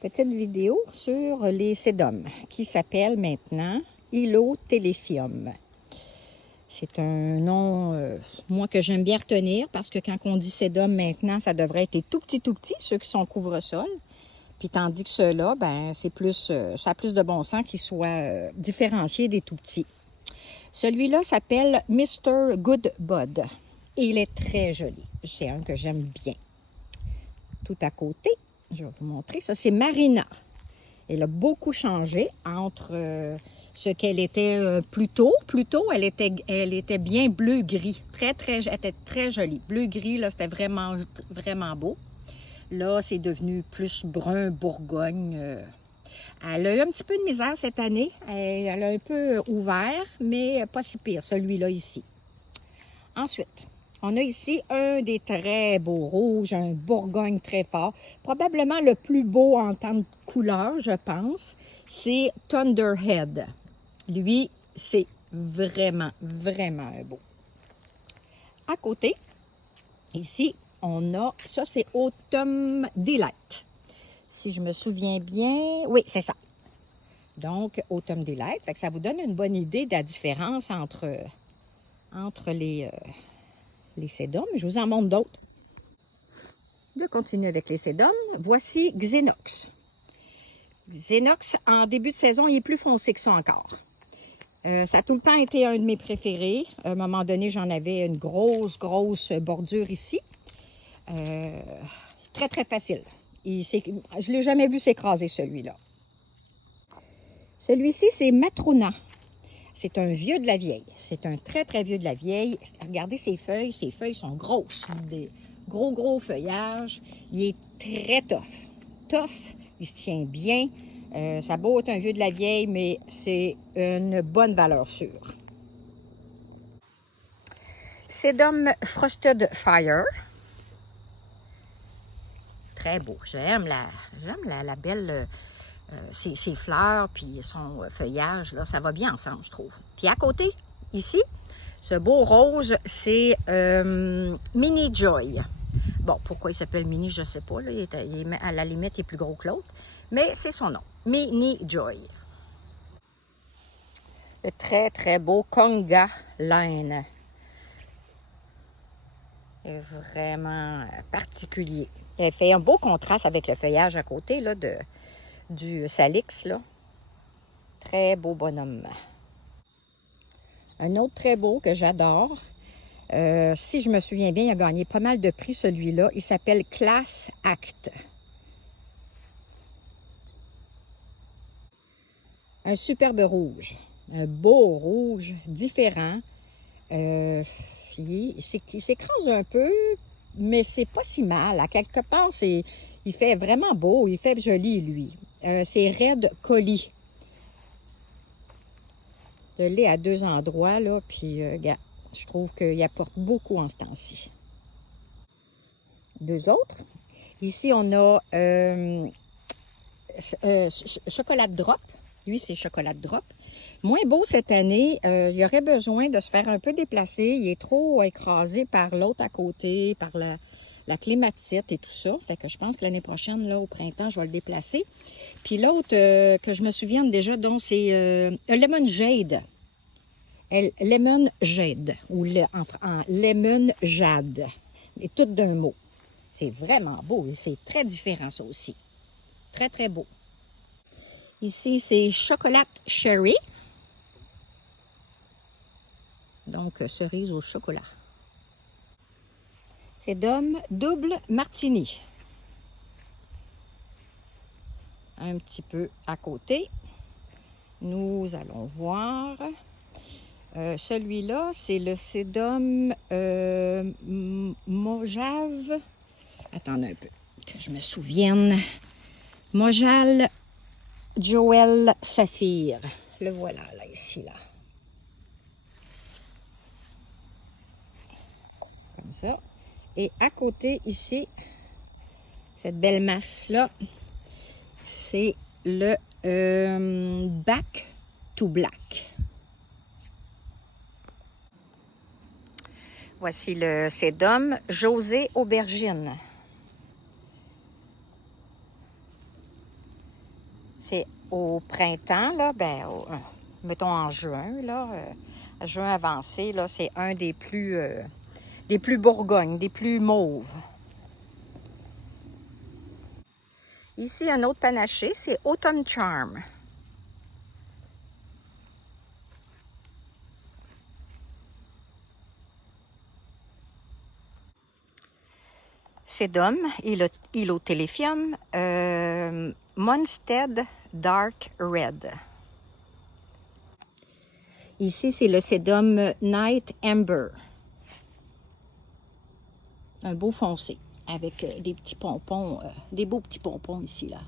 Petite vidéo sur les sédums qui s'appelle maintenant Ilotéléphium. C'est un nom, moi, que j'aime bien retenir parce que quand on dit sédum maintenant, ça devrait être les tout petits, ceux qui sont couvre-sol. Puis tandis que ceux-là, ben, c'est plus, ça a plus de bon sens qu'ils soient différenciés des tout petits. Celui-là s'appelle Mr. Good Bud. Et il est très joli. C'est un que j'aime bien. Tout à côté, je vais vous montrer, ça c'est Marina. Elle a beaucoup changé entre ce qu'elle était plus tôt. Plus tôt, elle était bien bleu-gris. Elle était très jolie. Bleu-gris, là, c'était vraiment, vraiment beau. Là, c'est devenu plus brun Bourgogne. Elle a eu un petit peu de misère cette année. Elle a un peu ouvert, mais pas si pire, celui-là ici. Ensuite, on a ici un des très beaux rouges, un Bourgogne très fort. Probablement le plus beau en termes de couleur, je pense, c'est Thunderhead. Lui, c'est vraiment, vraiment beau. À côté, ici, on a, ça c'est Autumn Delight. Si je me souviens bien, oui, c'est ça. Donc, Autumn Delight, fait que ça vous donne une bonne idée de la différence entre les sédums. Je vous en montre d'autres. Je continue avec les sédums. Voici Xenox. Xenox, en début de saison, il est plus foncé que ça encore. Ça a tout le temps été un de mes préférés. À un moment donné, j'en avais une grosse bordure ici. Très, très facile. Je ne l'ai jamais vu s'écraser, celui-là. Celui-ci, c'est Matrona. C'est un vieux de la vieille. C'est un très, très vieux de la vieille. Regardez ses feuilles. Ses feuilles sont grosses. Des gros feuillages. Il est très tough. Il se tient bien. Ça a beau être un vieux de la vieille, mais c'est une bonne valeur sûre. Sedum Frosted Fire. Très beau. J'aime la belle... ses fleurs, puis son feuillage, là, ça va bien ensemble, je trouve. Puis à côté, ici, ce beau rose, c'est Mini Joy. Bon, pourquoi il s'appelle Mini, je ne sais pas. Là, à la limite, il est plus gros que l'autre. Mais c'est son nom, Mini Joy. Le très, très beau Conga Line. Est vraiment particulier. Il fait un beau contraste avec le feuillage à côté là, du Salix. Là. Très beau bonhomme. Un autre très beau que j'adore. Si je me souviens bien, il a gagné pas mal de prix celui-là. Il s'appelle Class Act. Un superbe rouge. Un beau rouge, différent. Il s'écrase un peu, mais c'est pas si mal. À quelque part, il fait vraiment beau, il fait joli, lui. C'est Red Collie. Je l'ai à deux endroits, là, puis regarde, je trouve qu'il apporte beaucoup en ce temps-ci. Deux autres. Ici, on a Chocolat Drop. Lui, c'est Chocolat Drop. Moins beau cette année. Il aurait besoin de se faire un peu déplacer. Il est trop écrasé par l'autre à côté, par la clématite et tout ça. Fait que je pense que l'année prochaine, là, au printemps, je vais le déplacer. Puis l'autre que je me souviens déjà, donc, c'est Lemon Jade. Lemon Jade, ou en Lemon Jade. Et tout d'un mot. C'est vraiment beau et c'est très différent, ça aussi. Très, très beau. Ici, c'est Chocolat Cherry. Donc, cerise au chocolat. Sedum Double Martini. Un petit peu à côté. Nous allons voir. Celui-là, c'est le Sedum Mojave. Attendez un peu, que je me souvienne. Mojal Joel Saphir. Le voilà, là, ici, là. Comme ça. Et à côté, ici, cette belle masse-là, c'est le Back to Black. Voici le Sedum José Aubergine. C'est au printemps, là, mettons en juin, là, juin avancé, là, c'est un des plus bourgognes, des plus mauves. Ici, un autre panaché, c'est Autumn Charm. Sedum, Hylothelepium, Monstead Dark Red. Ici, c'est le Sedum Night Amber. Un beau foncé, avec des petits pompons, des beaux petits pompons ici, là.